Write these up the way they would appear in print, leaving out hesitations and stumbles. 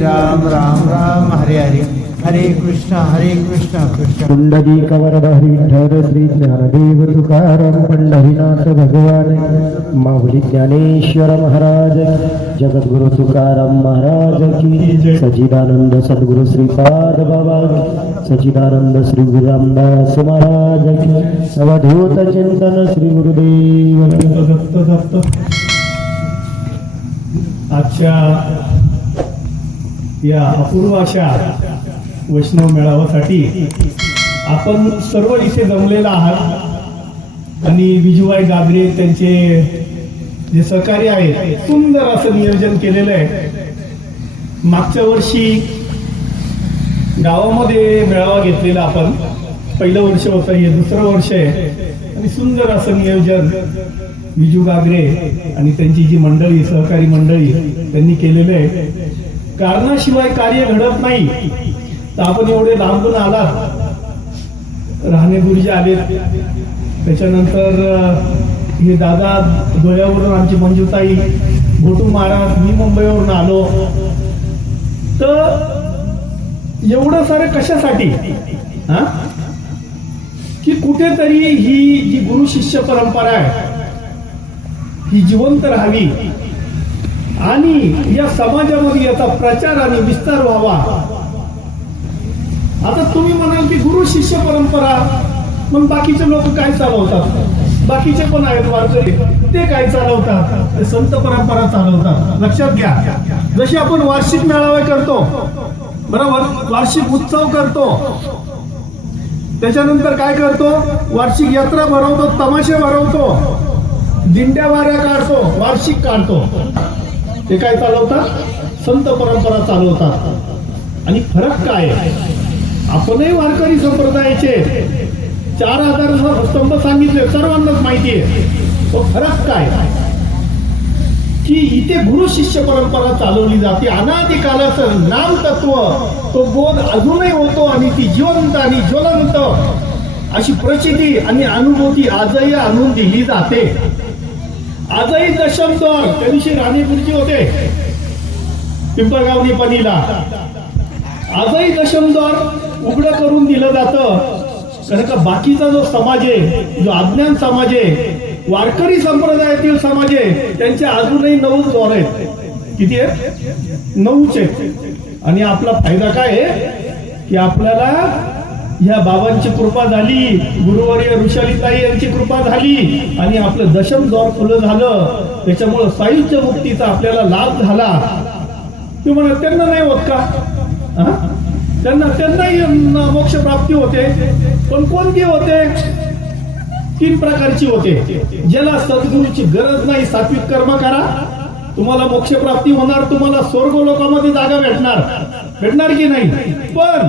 राम राम राम हरे हरे, हरे कृष्ण कृष्ण पुंडलीकवरदहरी विठ्ठल श्री ज्ञानदेव तुकाराम पंढरीनाथ भगवान माऊली ज्ञानेश्वर महाराज की, जगद्गुरु तुकाराम महाराज की, सच्चिदानंद सद्गुरु श्रीपाद बाबा की, सच्चिदानंद श्री गुरु रामदास महाराज की, अवधूत चिंतन श्री गुरुदेव की. आजच्या या अपूर्व अशा वैष्णव मेळाव्यासाठी आपण सर्व इथे जमलेला आहात आणि विजूभाई गागरे त्यांचे जे सहकारी आहेत, सुंदर असं नियोजन केलेलं आहे. मागच्या वर्षी गावामध्ये मेळावा घेतलेला आपण, पहिलं वर्ष होतं, हे दुसरं वर्ष आहे आणि सुंदर असं नियोजन विजू गागरे आणि त्यांची जी मंडळी, सहकारी मंडळी त्यांनी केलेलं आहे. कारणाशिवाय कार्य घडत नाही. तर आपण एवढे लांबून आलात, राहणे गुरुजी आलेत, त्याच्यानंतर हे दादा धुळ्यावरून, आमची मंजूताई, भोटू महाराज, मी मुंबईवरून आलो. तर एवढं सारं कशासाठी? की कुठेतरी ही जी गुरु शिष्य परंपरा आहे ही जिवंत राहावी आणि या समाजामध्ये याचा प्रचार आणि विस्तार व्हावा. आता तुम्ही म्हणाल की गुरु शिष्य परंपरा, मग बाकीचे लोक काय चालवतात? बाकीचे पण आहेत वारकरी, ते काय चालवतात? ते संत परंपरा चालवतात. लक्षात घ्या, जशी आपण वार्षिक मेळावे करतो, बरोबर, वार्षिक उत्सव करतो, त्याच्यानंतर काय करतो? वार्षिक यात्रा भरवतो, तमाशे भरवतो, दिंड्या वाऱ्या काढतो, वार्षिक काढतो. ते काय चालवतात? संत परंपरा चालवतात. आणि फरक काय? आपणही वारकरी संप्रदायाचे 4 आधार स्तंभ सांगितले, सर्वांनाच माहिती आहे. तो फरक काय? की इथे गुरु शिष्य परंपरा चालवली जाते. अनादिकालाचं नाम तत्व, तो बोध अजूनही होतो आणि ती जिवंत आणि ज्वलंत अशी प्रचिती आणि अनुभूती आजही आणून दिली जाते. आजही दशमद्वार, त्या दिवशी राणे गुरुजी होते पिंपळगाव निपाणीला, आजही दशमद्वार उघडं करून दिलं जातं. कारण का बाकीचा जो समाज आहे, जो अज्ञान समाज आहे, वारकरी संप्रदायातील समाज आहे, त्यांचे अजूनही 9 द्वार आहेत. किती आहेत? 9च आहेत. आणि आपला फायदा काय आहे? की आपल्याला ह्या बाबांची कृपा झाली, गुरुवर्य ऋषालीताई यांची कृपा झाली आणि आपलं दशमद्वार खुलं झालं. त्याच्यामुळं सायुज्य मुक्तीचा आपल्याला लाभ झाला. ते म्हणा त्यांना नाही होत का? त्यांनाही मोक्ष प्राप्ती होते. पण कोणती होते? 3 प्रकारची होते. ज्याला सद्गुरूची गरज नाही, सात्विक कर्म करा, तुम्हाला मोक्ष प्राप्ती होणार, तुम्हाला स्वर्ग लोकांमध्ये जागा भेटणार की नाही. पण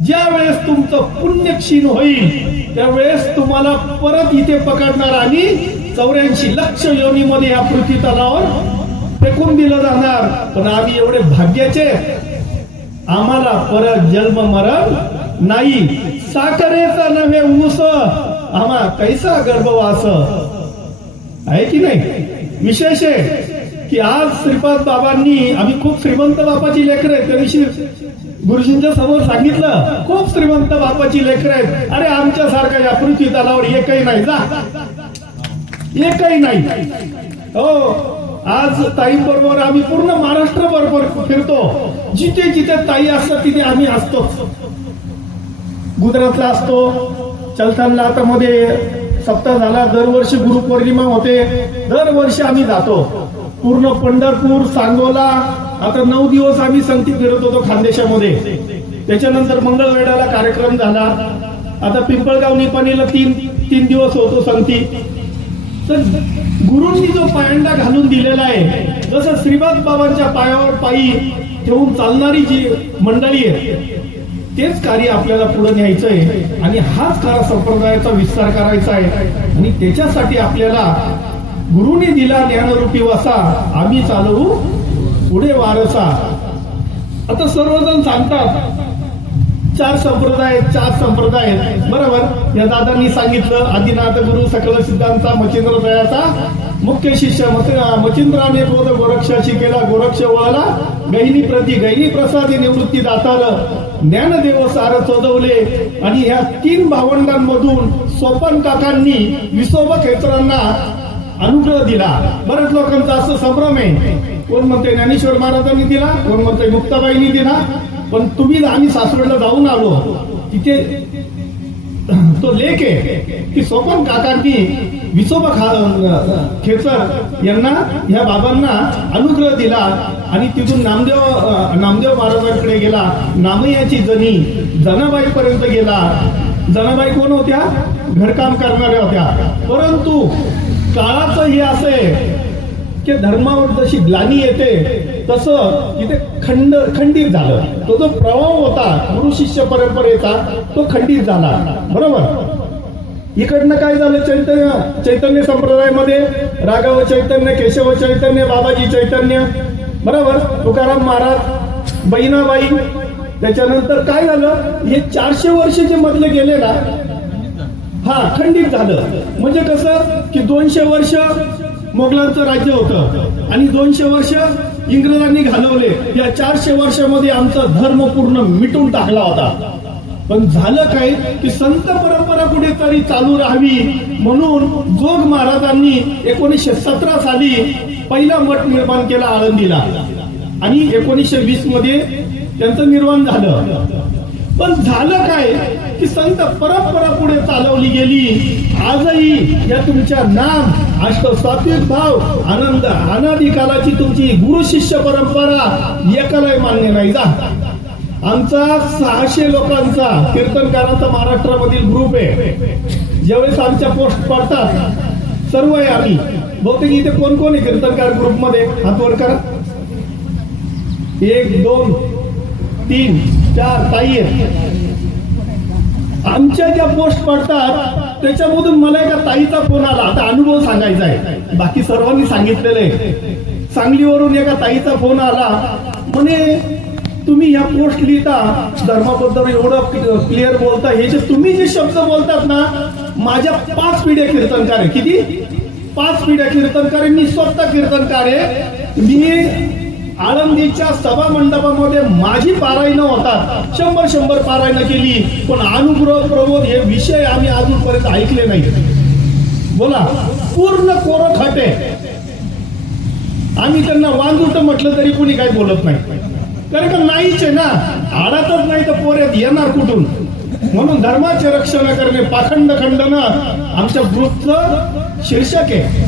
ज्या वेळेस तुमचं पुण्य क्षीण होईल त्यावेळेस तुम्हाला परत इथे पकडणार आणि 84 लक्ष योनीमध्ये या पृथ्वी तलावर फेकून दिलं जाणार. पण आम्ही एवढे भाग्याचे, आम्हाला परत जन्म मरण नाही. साखरेचा नव्हे ऊस, आम्हा कैसा गर्भवास आहे की नाही. विशेष आहे की आज श्रीपाद बाबांनी, आम्ही खूप श्रीमंत बापाची लेकरं आहेत, त्या दिवशी गुरुजींच्या समोर सांगितलं, खूप श्रीमंत बापाची लेकरं आहेत. अरे आमच्यासारखं या पृथ्वी तलावर एकही नाही, जा, एकही नाही. हो, आज ताई बरोबर आम्ही पूर्ण महाराष्ट्र बरोबर फिरतो. जिथे जिथे ताई असतात तिथे आम्ही असतो. गुजरातला असतो, चलथानलामध्ये सप्ताह झाला, दरवर्षी गुरुपौर्णिमा होते, दरवर्षी आम्ही जातो. पूर्ण पंढरपूर, सांगोला, आता 9 दिवस आम्ही संगती फिरत होतो खानदेशामध्ये. त्याच्यानंतर मंगळवेढ्याला कार्यक्रम झाला. आता पिंपळगाव निपाणीला 3 दिवस होतो संगती. तर गुरूंनी जो पायंडा घालून दिलेला आहे, जसं श्रीपाद बाबांच्या पायावर पायी ठेवून चालणारी जी मंडळी आहे, तेच कार्य आपल्याला पुढे न्यायचं आहे आणि हाच खरा संप्रदायाचा विस्तार करायचा आहे. आणि त्याच्यासाठी आपल्याला गुरुने दिला ज्ञानरूपी वसा, आम्ही चालवू पुढे वारसा. आता सर्वजण सांगतात 4 संप्रदाय, बरोबर. या दादांनी सांगितलं, आदिनाथ गुरु, सकल सिद्धांचा, मच्छिंद्र दयाचा मुख्य शिष्य मचिंद्राने बोध गोरक्षाशी केला, गोरक्ष वळला गहिनी प्रती, गहिनी प्रसादी निवृत्ती दातार, ज्ञानदेव सार चोदवले. आणि ह्या 3 भावंडांमधून सोपन काकांनी विसोबा खेचरांना अनुग्रह दिला. बऱ्याच लोकांचा असं संभ्रम आहे, कोण म्हणते ज्ञानेश्वर महाराजांनी दिला, कोण म्हणते मुक्ताबाईंनी दिला. पण तुम्ही आम्ही सासवडला जाऊन आलो, तिथे तो लेख आहे की सोपन काकांनी विसोबा खेचर यांना ह्या बाबांना अनुग्रह दिला. आणि तिथून नामदेव महाराजांकडे गेला, नामयाची जनी जनाबाई पर्यंत गेला. जनाबाई कोण होत्या? घरकाम करणाऱ्या होत्या. परंतु काळाचं हे असं आहे की धर्मावर जशी ग्लानी येते तसं इथे खंडित झालं. तो जो प्रभाव होता गुरु शिष्य परंपरेचा तो खंडित झाला. बरोबर. इकडनं काय झालं? चैतन्य संप्रदायामध्ये राघव चैतन्य, केशव चैतन्य, बाबाजी चैतन्य, बरोबर, तुकाराम महाराज, बहिणाबाई. त्याच्यानंतर काय झालं? हे 400 वर्ष जे मधले गेले ना, खंडित झालं. म्हणजे कसं की 200 वर्ष मोगलांचं राज्य होतं आणि 200 वर्ष इंग्रजांनी घालवले. या 400 वर्षामध्ये आमचा धर्म पूर्ण मिटून टाकला होता. पण झालं काय की संत परंपरा कुठेतरी चालू राहावी म्हणून जोग महाराजांनी 1917 साली पहिला मठ निर्माण केला आळंदीला आणि 1920 मध्ये त्यांचं निर्माण झालं. पण झालं काय की संत परंपरा पुढे चालवली गेली. आजही या तुमच्या नाम अष्ट सात्विक भाव आनंद अनादी कालाची तुमची गुरु शिष्य परंपरा एकालाही मान्य नाही. जा आमचा 600 लोकांचा कीर्तनकारांचा महाराष्ट्रामधील ग्रुप आहे. ज्यावेळेस आमच्या पोस्ट पडतात सर्व आहे आम्ही. बहुतेक इथे कोण कोण आहे कीर्तनकार ग्रुप मध्ये? हात वर करा. 1 2 3 4 ताई आहेत. आमच्या ज्या पोस्ट पडतात त्याच्यामधून मला एका ताईचा फोन आला. आता अनुभव सांगायचा आहे, बाकी सर्वांनी सांगितलेलं आहे. सांगलीवरून एका ताईचा फोन आला, म्हणे तुम्ही ह्या पोस्ट लिहिता धर्माबद्दल एवढं क्लिअर बोलता, हे जे तुम्ही जे शब्द बोलतात ना, माझ्या 5 पिढ्या कीर्तनकार आहे. किती? 5 पिढ्या कीर्तनकार आहे. मी स्वतः कीर्तनकार आहे. मी आळंदीच्या सभा मंडपामध्ये माझी पारायण होतात 100 पारायण केली. पण अनुग्रह प्रबोध हे विषय आम्ही अजूनपर्यंत ऐकले नाही. बोला, पूर्ण कोरं खाटे. आम्ही त्यांना वांजुट म्हटलं तरी कोणी काही बोलत नाही. कारण का नाहीच आहे ना, आडातच नाही तर पोऱ्यात येणार कुठून. म्हणून धर्माचे रक्षण करणे पाखंड खंडन आमच्या ग्रुपचं शीर्षक आहे.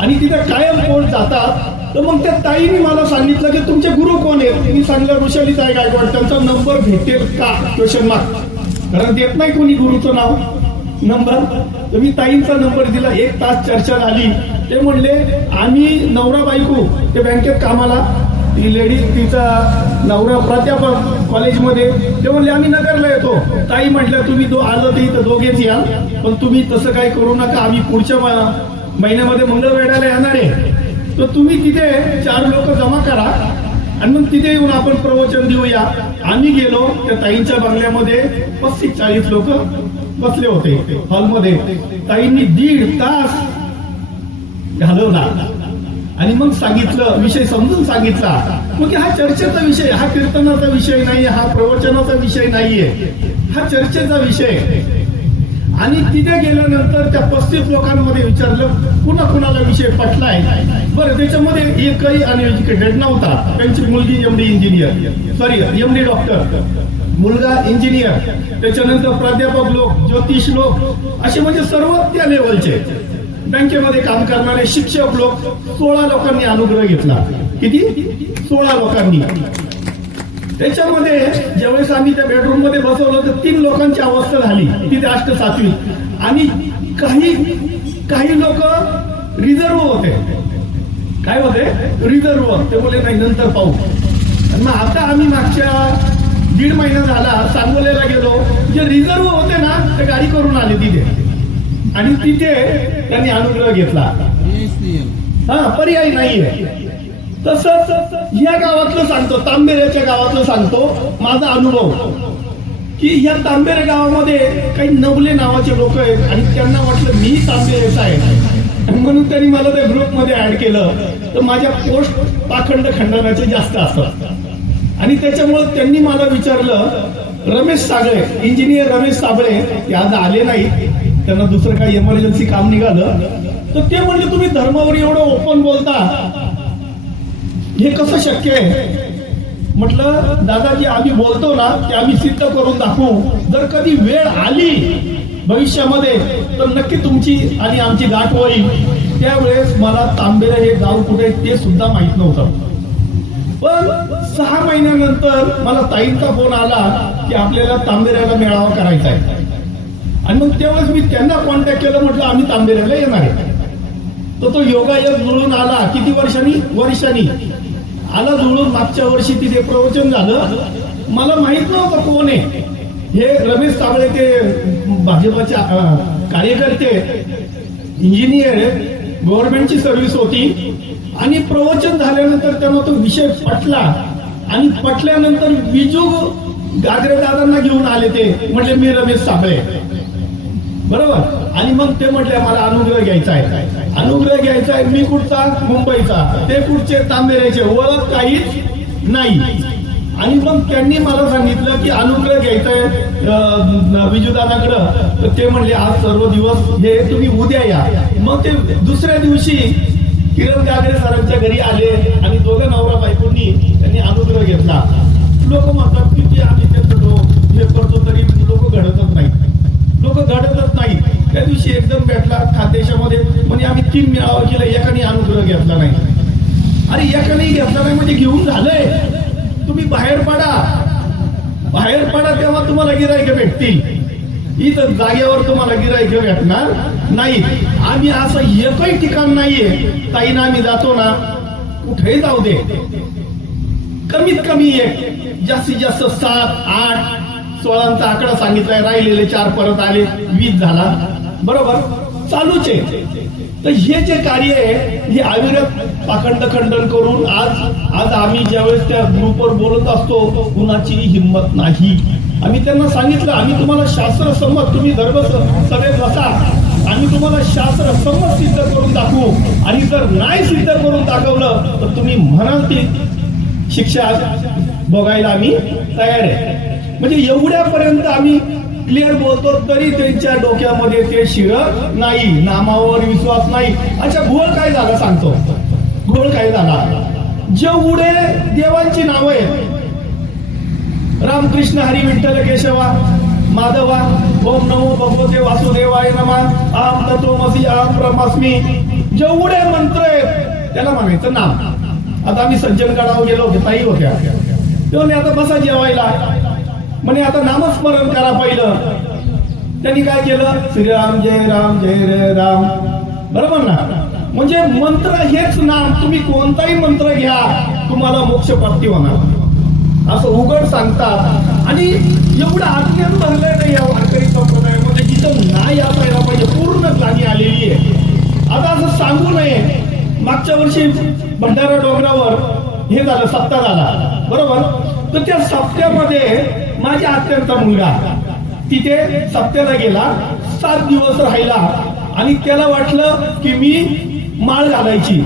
आणि तिथे कायम कोण जातात. तर मग त्या ताईने मला सांगितलं की तुमचे गुरु कोण आहेत? मी सांगितलं वृषाली ताई गायकवाड. त्यांचा नंबर भेटेल का? Question mark. कारण देत नाही कोणी गुरुचं नाव नंबर. तर मी ताईंचा नंबर दिला. 1 तास चर्चा झाली. ते म्हणले आम्ही नवरा बायको ते बँकेत कामाला, ती लेडी तिचा नवरा प्राध्यापक कॉलेजमध्ये. ते म्हणले आम्ही नगरला येतो. ताई म्हटलं तुम्ही आलं तर इथं दोघेच या, पण तुम्ही तसं काही करू नका. आम्ही पुढच्या महिन्यामध्ये मंगळवेढ्याला येणार आहे. तर तुम्ही तिथे 4 लोक जमा करा आणि मग तिथे येऊन आपण प्रवचन देऊया. आम्ही गेलो. त्या ताईंच्या बंगल्यामध्ये 35-40 लोक बसले होते हॉलमध्ये. ताईंनी 1.5 तास घालवला आणि मग सांगितलं, विषय समजून सांगितला. मग हा चर्चेचा विषय, हा कीर्तनाचा विषय नाही, हा प्रवचनाचा विषय नाहीये, हा चर्चेचा विषय. आणि तिथे गेल्यानंतर त्या 35 लोकांमध्ये विचारलं कुणाला विषय पटलाय. बरं, त्याच्यामध्ये एकही अनएज्युकेटेड नव्हता. त्यांची मुलगी MD engineer, sorry MD doctor, मुलगा इंजिनियर, त्याच्यानंतर प्राध्यापक लोक, ज्योतिष लोक, असे म्हणजे सर्व त्या लेवलचे बँकेमध्ये काम करणारे शिक्षक लोक. 16 लोकांनी अनुग्रह घेतला. किती? 16 लोकांनी. त्याच्यामध्ये ज्यावेळेस आम्ही त्या बेडरूम मध्ये बसवलं तर 3 लोकांची अवस्था झाली तिथे अष्ट सातवी. आणि काही लोक रिझर्व होते. काय होते? रिझर्व. ते बोले नाही नंतर पाहू. मग आता आम्ही मागच्या 1.5 महिना झाला सांगोल्याला गेलो. जे रिझर्व होते ना ते गाडी करून आले तिथे आणि तिथे त्यांनी अनुग्रह घेतला. पर्याय नाहीये. तसंच या गावातलं सांगतो, तांबेऱ्याच्या गावातलं सांगतो माझा अनुभव की या तांबेरे गावामध्ये काही नवले नावाचे लोक आहेत आणि त्यांना वाटलं मी तांबेरेचा आहे म्हणून त्यांनी मला त्या ग्रुपमध्ये ऍड केलं. तर माझ्या पोस्ट पाखंड खंडनाचे जास्त असतात आणि त्याच्यामुळे त्यांनी मला विचारलं, रमेश साबळे, इंजिनियर रमेश साबळे ते आज आले नाही, त्यांना दुसरं काही इमर्जन्सी काम निघालं. तर ते म्हणले तुम्ही धर्मावर एवढं ओपन बोलता, हे कसं शक्य आहे? म्हटलं दादाजी आम्ही बोलतो ना ते आम्ही सिद्ध करून दाखवू. जर कधी वेळ आली भविष्यामध्ये तर नक्की तुमची आणि आमची गाठ होईल. त्यावेळेस मला तांबेरे हे गाव कुठे ते सुद्धा माहित नव्हतं. पण 6 महिन्यानंतर मला ताईंचा फोन आला की आपल्याला तांबेऱ्याला मेळावा करायचा आहे. आणि मग त्यावेळेस मी त्यांना कॉन्टॅक्ट केलं, म्हटलं आम्ही तांबेऱ्याला येणार आहे. तो योगायोग जुळून आला. किती वर्षांनी आला जुळून. मागच्या वर्षी तिथे प्रवचन झालं. मला माहित नव्हतं कोण आहे हे. रमेश साबळे ते भाजपचे कार्यकर्ते, इंजिनियर, गव्हर्नमेंटची सर्व्हिस होती. आणि प्रवचन झाल्यानंतर त्यांना तो विषय पटला आणि पटल्यानंतर विजू गागरे दादांना घेऊन आले. ते म्हटले मी रमेश साबळे, बरोबर. आणि मग ते म्हटले मला अनुग्रह घ्यायचा आहे. अनुग्रह घ्यायचा आहे. मी कुठचा? मुंबईचा. ते कुठचे? तांबेऱ्याचे. ओळख काहीच नाही. आणि मग त्यांनी मला सांगितलं की अनुग्रह घ्यायचाय विजूदादाकडं. तर ते म्हणले आज सर्व दिवस हे तुम्ही उद्या या. मग ते दुसऱ्या दिवशी किरण गागरे सरांच्या घरी आले आणि दोघं नवरा बायकोनी त्यांनी अनुग्रह घेतला. लोक म्हणतात की ते आम्ही ते हे करतो तरी लोक घडतच नाही. त्या दिवशी एकदम भेटला खानदेशामध्ये, म्हणजे आम्ही 3 मेळावा केला, एकाने अनुग्रह घेतला नाही. अरे एकानेही घेतला नाही म्हणजे घेऊन झालंय. तुम्ही बाहेर पडा तेव्हा तुम्हाला गिराईक भेटतील. इथं जागेवर तुम्हाला गिराईक भेटणार नाही. आम्ही असं एकही ठिकाण नाहीये ताईनं आम्ही जातो ना, कुठेही जाऊ दे, कमीत कमी एक, जास्तीत जास्त 7, 8, 16चा आकडा सांगितलाय. राहिलेले 4 परत आले, 20 झाला. बरोबर, चालूच आहे. तर हे जे कार्य आहे हे अविरत पाखंड खंडन करून आज आम्ही ज्यावेळेस त्या ग्रुपवर बोलत असतो कुणाची हिंमत नाही. आम्ही त्यांना सांगितलं आम्ही तुम्हाला शास्त्र संमत, तुम्ही धर्म सभेत बसा, आम्ही तुम्हाला शास्त्र संमत सिद्ध करून दाखवू. आणि जर नाही सिद्ध करून दाखवलं तर तुम्ही म्हणाल ती शिक्षा बघायला आम्ही तयार आहे. म्हणजे एवढ्यापर्यंत आम्ही क्लिअर बोलतो तरी त्यांच्या डोक्यामध्ये ते शिरत नाही. नामावर विश्वास नाही. अच्छा, घोळ काय झाला सांगतो. घोळ काय झाला, जेवढे देवांची नावं आहेत, रामकृष्ण हरी विठ्ठल केशवा माधवा, ओम नमो भगवते वासुदेवाय नमः, आम तत्वमसी अहम ब्रह्मास्मी, जेवढे मंत्र आहेत त्याला म्हणायचं नाम. आता आम्ही सज्जनगडावर गेलो होतो, ताई होत्या, तेव्हा आता बसा जेवायला, म्हणे आता नामस्मरण करा पहिलं. त्यांनी काय केलं, श्रीराम जय राम जय रे राम, बरोबर ना. म्हणजे मंत्र हेच नाम, तुम्ही कोणताही मंत्र घ्या तुम्हाला मोक्ष प्राप्ती होणार असं उघड सांगतात. आणि एवढं अज्ञान भरलंय नाही या वारकरी संप्रदायामध्ये, जिथं नाही असायला पाहिजे पूर्ण ग्लानी आलेली आहे. आता असं सांगू नये. मागच्या वर्षी भंडारा डोंगरावर हे झालं, सप्ताह झाला, बरोबर. तर त्या सप्त्यामध्ये माझ्या आत्यांचा मुलगा तिथे सप्त्याला गेला, 7 दिवस राहिला आणि त्याला वाटलं की मी माळ घालायची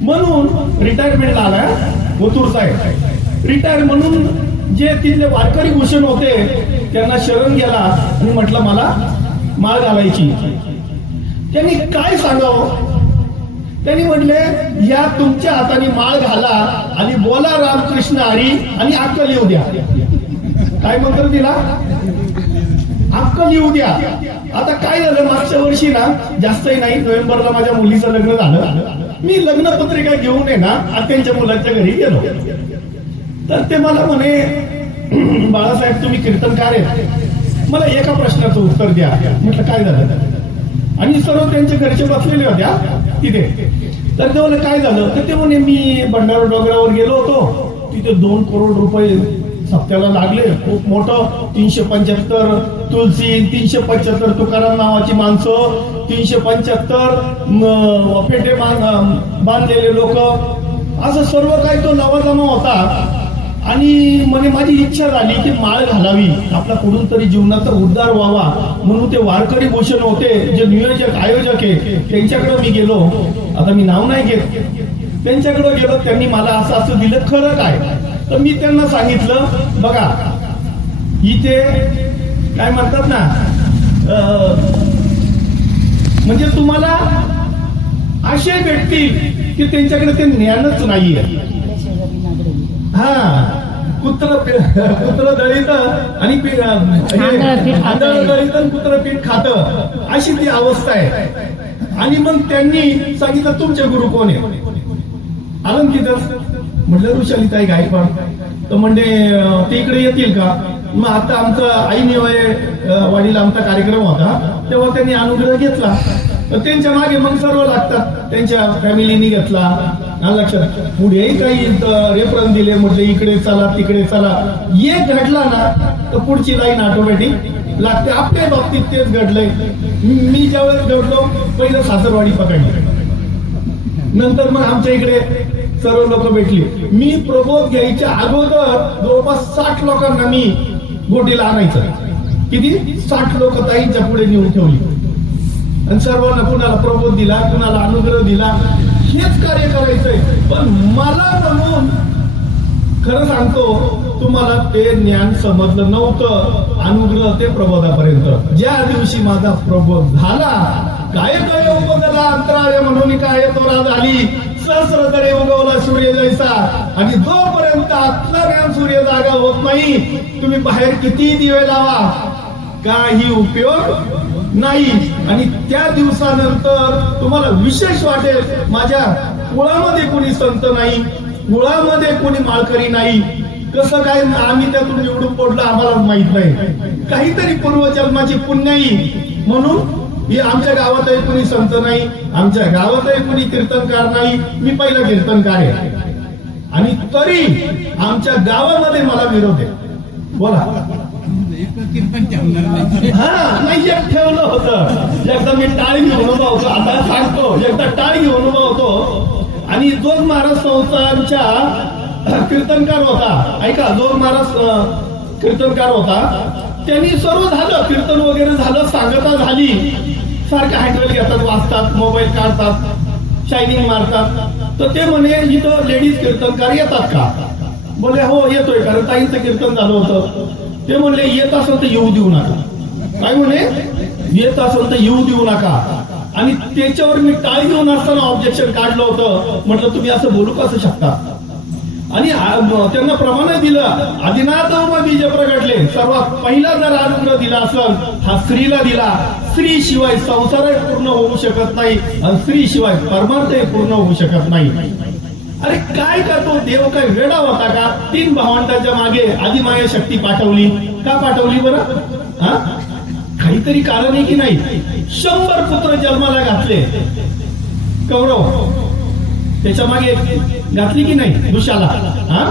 म्हणून रिटायरमेंट झाला. ओतूर साहेब रिटायर म्हणून जे तिथले वारकरी भूषण होते त्यांना शरण गेला आणि म्हटलं मला माळ घालायची. त्यांनी काय सांगावं, त्यांनी म्हटले या तुमच्या हाताने माळ घाला आणि बोला रामकृष्ण हरी आणि अक्कल येऊ द्या. काय मंत्र दिला, अक्कल येऊ द्या. आता काय झालं, मागच्या वर्षी ना जास्तही नाही, नोव्हेंबरला माझ्या मुलीचं लग्न झालं. मी लग्नपत्रिका घेऊन आहे ना आत्यांच्या मुलाच्या घरी गेलो. तर ते मला म्हणे बाळासाहेब तुम्ही कीर्तनकार आहेत, मला एका प्रश्नाचं उत्तर द्या. म्हटलं काय झालं, आणि सर्व त्यांच्या घरचे बसलेले होत्या तिथे. तर ते म्हणे काय झालं, तर ते म्हणे मी भंडारा डोंगरावर गेलो होतो, तिथे 2 करोड रुपये सप्त्याला लागले, खूप मोठं. 375 तुलसी, 375 तुकाराम नावाची माणसं, 375 फेटे बांधलेले लोक, असं सर्व काही तो नवाजमा होता. आणि म्हणे माझी इच्छा झाली की माळ घालावी, आपला कुठून तरी जीवनाचा उद्धार व्हावा, म्हणून ते वारकरी भूषण होते जे नियोजक आयोजक आहे त्यांच्याकडे मी गेलो. आता मी नाव नाही घेत, त्यांच्याकडे गेलो. त्यांनी मला असं असं दिलं, खरं काय? तर मी त्यांना सांगितलं, बघा इथे काय म्हणतात ना, म्हणजे तुम्हाला असे भेटतील की त्यांच्याकडे ते ज्ञानच नाहीये. हा, कुत्र दळीत आणि आंधळ दळीत आणि कुत्र पीठ खात, अशी ती अवस्था आहे. आणि मग त्यांनी सांगितलं तुमचे गुरु कोण आहे? आलं तिथं. म्हटलं ऋषालीताई गायकवाड. तर म्हणजे ते इकडे येतील का? मग आता आमचा आई निवाय वाडीला आमचा कार्यक्रम होता, तेव्हा त्यांनी अनुग्रह घेतला. तर त्यांच्या मागे मग सर्व लागतात, त्यांच्या फॅमिलीनी घेतला. लक्षात पुढेही काही रेफरन्स दिले, म्हटले इकडे चला तिकडे चला. एक घडला ना तर पुढची लाईन ऑटोमॅटिक लागते. आपल्या बाबतीत तेच घडलंय. मी ज्यावेळेस घडलो पहिलं सासरवाडी पकडली, नंतर मग आमच्या इकडे सर्व लोक भेटली. मी प्रबोध घ्यायच्या अगोदर जवळपास 60 लोकांना मी गोटीला आणायचं. किती? 60 लोक ताईंच्या पुढे नेऊन ठेवली आणि सर्वांना कुणाला प्रबोध दिला, कुणाला अनुग्रह दिला. हेच कार्य करायचंय. पण मला म्हणून खरं सांगतो तुम्हाला ते ज्ञान समजलं नव्हतं, अनुग्रह ते प्रबोधापर्यंत. ज्या दिवशी माझा प्रबोध झाला, काय काय उपजला अंतराय म्हणून काय तोरा झाली, सहस्रदरे उगवला सूर्य जैसा. आणि जोपर्यंत आतला ज्ञान सूर्य जागा होत नाही, तुम्ही बाहेर किती दिवे लावा, काही उपयोग नाही. आणि त्या दिवसानंतर तुम्हाला विशेष वाटेल, माझ्या कुळामध्ये कोणी संत नाही, कुळामध्ये कोणी माळकरी नाही. कसं काय आम्ही त्यातून निवडून पडलो आम्हाला माहित नाही. काहीतरी पूर्वजन्माची पुण्याई म्हणून ही आमच्या गावातही कोणी संत नाही, आमच्या गावातही कोणी कीर्तनकार नाही. मी पहिला कीर्तनकार आहे आणि तरी आमच्या गावामध्ये मला विरोध आहे. बोला. हा नाही, एक ठेवलं होतं. एकदा मी टाळी घेऊन उभा होतो, आता सांगतो, एकदा टाळी घेऊन उभा होतो आणि जोग महाराज संस्थांच्या कीर्तनकार होता. ऐका, जोग महाराज कीर्तनकार होता. त्यांनी सर्व झालं, कीर्तन वगैरे झालं, सांगता झाली. सारखे हँडवेल घेतात, वाचतात, मोबाईल काढतात, शायनिंग मारतात. तर ते म्हणे इथं लेडीज कीर्तनकार येतात का? बोले हो येतोय, कारण ताईंचं कीर्तन झालं होतं. ते म्हणले येत असेल तर येऊ देऊ नका. काय म्हणे? येत असेल तर येऊ देऊ नका. आणि त्याच्यावर मी टाळी घेऊन असताना ऑब्जेक्शन काढलं होतं. म्हटलं तुम्ही असं बोलू कसं शकता? आणि त्यांना प्रमाण दिलं. आदिनाथ बीज प्रगटले. सर्वात पहिला जर अनुग्रह दिला असेल हा स्त्रीला दिला. स्त्री शिवाय संसार पूर्ण होऊ शकत नाही आणि स्त्री शिवाय परमार्थ पूर्ण होऊ शकत नाही. अरे काय करतो देव? काय वेडा होता का? 3 भावंडांच्या मागे आदिमाया शक्ती पाठवली. का पाठवली बरं? हा, काहीतरी कारण आहे की नाही? 100 पुत्र जन्माला घातले कौरव, त्याच्या मागे घातली की नाही दुशाला? हा,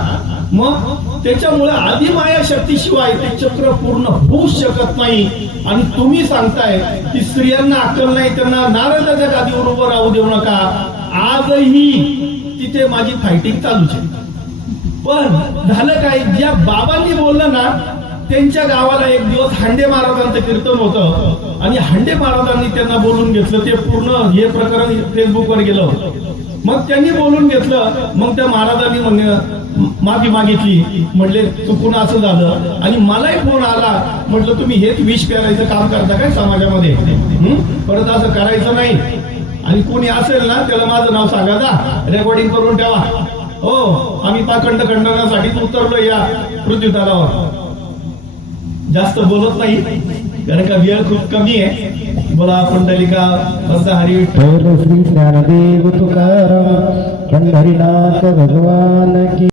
मग त्याच्यामुळे आदिमाया शक्ती शिवाय ते चक्र पूर्ण होऊ शकत नाही. आणि तुम्ही सांगताय की स्त्रियांना अक्कल नाही, त्यांना नारदाच्या गादीवर उभं राहू देऊ नका. आजही तिथे माझी फायटिंग चालूच आहे. पण झालं काय, ज्या बाबांनी बोललं ना, त्यांच्या गावाला एक दिवस हांडे महाराजांचं कीर्तन होतं आणि हांडे महाराजांनी त्यांना बोलून घेतलं. ते पूर्ण हे प्रकरण फेसबुकवर गेलं. मग त्यांनी बोलून घेतलं. मग त्या महाराजांनी माफी मागितली. म्हटले चुकून असं झालं. आणि मलाही फोन आला. म्हटलं तुम्ही हेच विष पेरायचं काम करता काय समाजामध्ये? परत असं करायचं नाही. आणि कोणी असेल ना त्याला माझं नाव सांगा, जा रेकॉर्डिंग करून ठेवा. हो, आम्ही पाखंड खंडनासाठी उतरलो या पृथ्वीतलावर. जास्त बोलत नाही कारण का वेळ खूप कमी आहे. बोला पुंडलिका हरी. श्री ज्ञानदेव तुकाराम पंढरीनाथ भगवान की